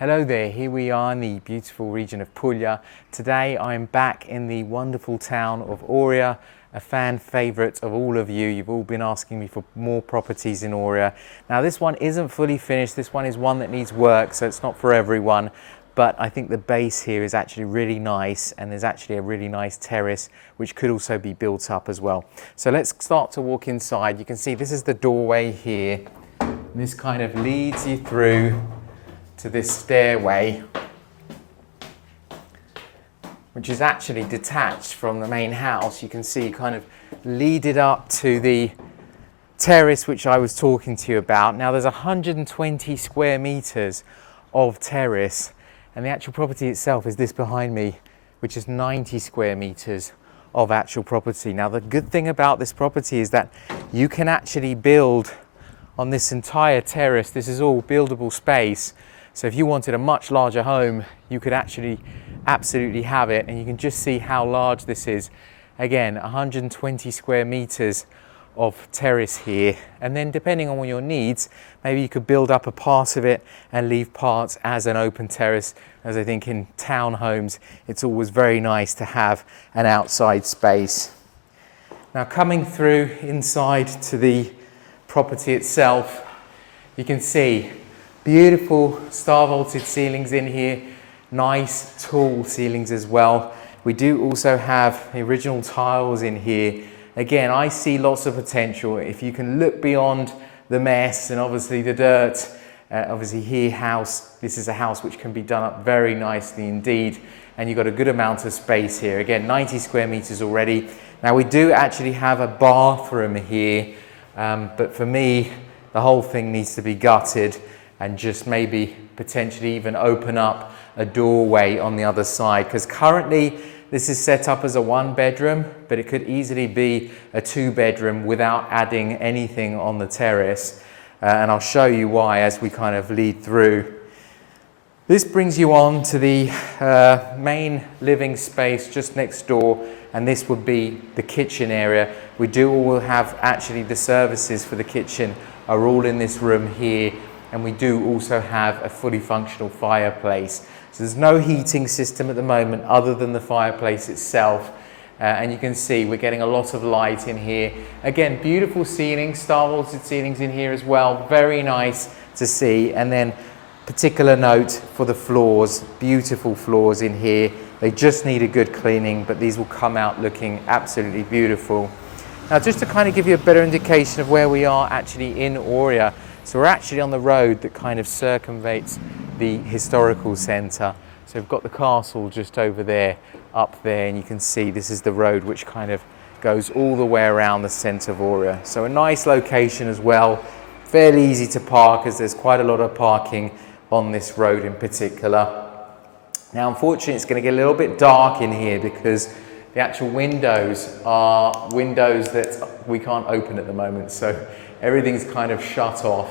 Hello there, here we are in the beautiful region of Puglia. Today I'm back in the wonderful town of Oria, a fan favourite of all of you. You've all been asking me for more properties in Oria. Now this one isn't fully finished, this one is one that needs work, so it's not for everyone. But I think the base here is actually really nice, and there's actually a really nice terrace which could also be built up as well. So let's start to walk inside. You can see this is the doorway here. This kind of leads you through to this stairway, which is actually detached from the main house. You can see kind of lead it up to the terrace which I was talking to you about. Now there's 120 square meters of terrace, and the actual property itself is this behind me, which is 90 square meters of actual property. Now the good thing about this property is that you can actually build on this entire terrace. This is all buildable space. So if you wanted a much larger home, you could actually absolutely have it. And you can just see how large this is. Again, 120 square meters of terrace here. And then depending on your needs, maybe you could build up a part of it and leave parts as an open terrace. As I think in townhomes, it's always very nice to have an outside space. Now coming through inside to the property itself, you can see beautiful star vaulted ceilings in here, nice tall ceilings as well. We do also have the original tiles in here. Again, I see lots of potential if you can look beyond the mess and obviously the dirt. Obviously here this is a house which can be done up very nicely indeed, and you've got a good amount of space here. Again, 90 square meters already. Now we do actually have a bathroom here, but for me the whole thing needs to be gutted and just maybe potentially even open up a doorway on the other side, because currently this is set up as a 1-bedroom, but it could easily be a 2-bedroom without adding anything on the terrace. And I'll show you why as we kind of lead through. This brings you on to the main living space just next door, and this would be the kitchen area. We do all have actually the services for the kitchen are all in this room here. And we do also have a fully functional fireplace. So there's no heating system at the moment other than the fireplace itself. And you can see we're getting a lot of light in here. Again, beautiful ceilings, star vaulted ceilings in here as well. Very nice to see. And then particular note for the floors, beautiful floors in here. They just need a good cleaning, but these will come out looking absolutely beautiful. Now, just to kind of give you a better indication of where we are actually in Oria. So we're actually on the road that kind of circumvates the historical centre. So we've got the castle just over there, up there, and you can see this is the road which kind of goes all the way around the centre of Oria. So a nice location as well, fairly easy to park as there's quite a lot of parking on this road in particular. Now unfortunately it's going to get a little bit dark in here because the actual windows are windows that we can't open at the moment. So everything's kind of shut off.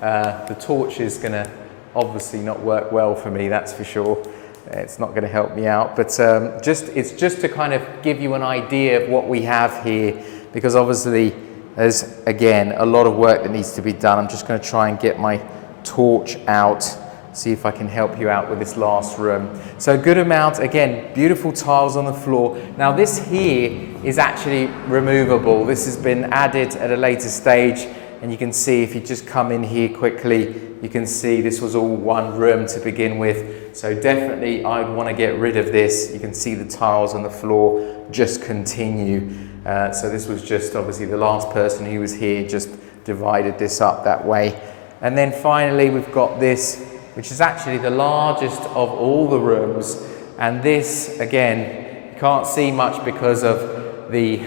The torch is going to obviously not work well for me, that's for sure. It's not going to help me out, but it's just to kind of give you an idea of what we have here, because obviously there's, again, a lot of work that needs to be done. I'm just going to try and get my torch out, see if I can help you out with this last room. So a good amount, again, beautiful tiles on the floor. Now this here is actually removable. This has been added at a later stage, and you can see if you just come in here quickly, you can see this was all one room to begin with. So definitely I'd want to get rid of this. You can see the tiles on the floor just continue. So this was just obviously the last person who was here just divided this up that way. And then finally we've got this, which is actually the largest of all the rooms. And this, again, you can't see much because of the,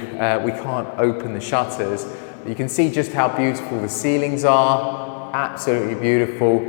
we can't open the shutters. You can see just how beautiful the ceilings are, absolutely beautiful.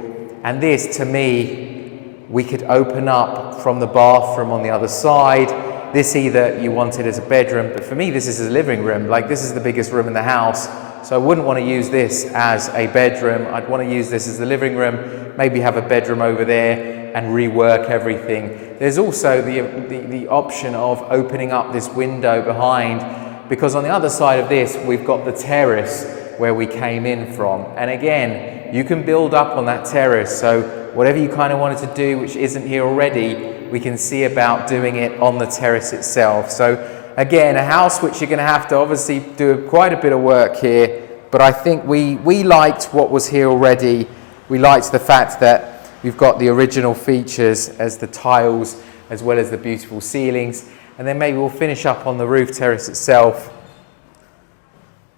And this, to me, we could open up from the bathroom on the other side. This either you want it as a bedroom, but for me this is a living room. Like, this is the biggest room in the house, so I wouldn't want to use this as a bedroom. I'd want to use this as the living room, maybe have a bedroom over there and rework everything. There's also the option of opening up this window behind, because on the other side of this we've got the terrace where we came in from. And again, you can build up on that terrace, so whatever you kind of wanted to do which isn't here already, we can see about doing it on the terrace itself. So again, a house which you're going to have to obviously do quite a bit of work here, but I think we liked what was here already. We liked the fact that we've got the original features as the tiles as well as the beautiful ceilings, and then maybe we'll finish up on the roof terrace itself,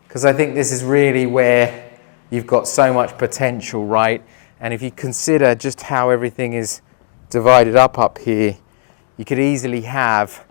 because I think this is really where you've got so much potential, right? And if you consider just how everything is divided up here, you could easily have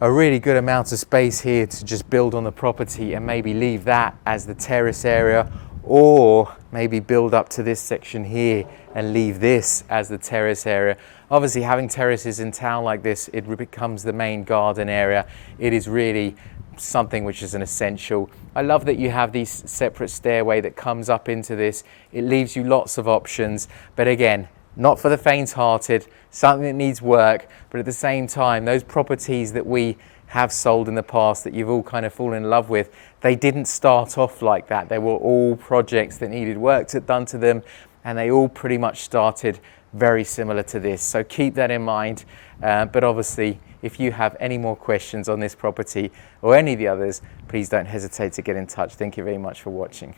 a really good amount of space here to just build on the property and maybe leave that as the terrace area, or maybe build up to this section here and leave this as the terrace area. Obviously, having terraces in town like this, it becomes the main garden area. It is really something which is an essential. I love that you have this separate stairway that comes up into this. It leaves you lots of options, but again, not for the faint-hearted, something that needs work, but at the same time, those properties that we have sold in the past that you've all kind of fallen in love with, they didn't start off like that. They were all projects that needed work done to them, and they all pretty much started very similar to this. So keep that in mind, but obviously, if you have any more questions on this property or any of the others, please don't hesitate to get in touch. Thank you very much for watching.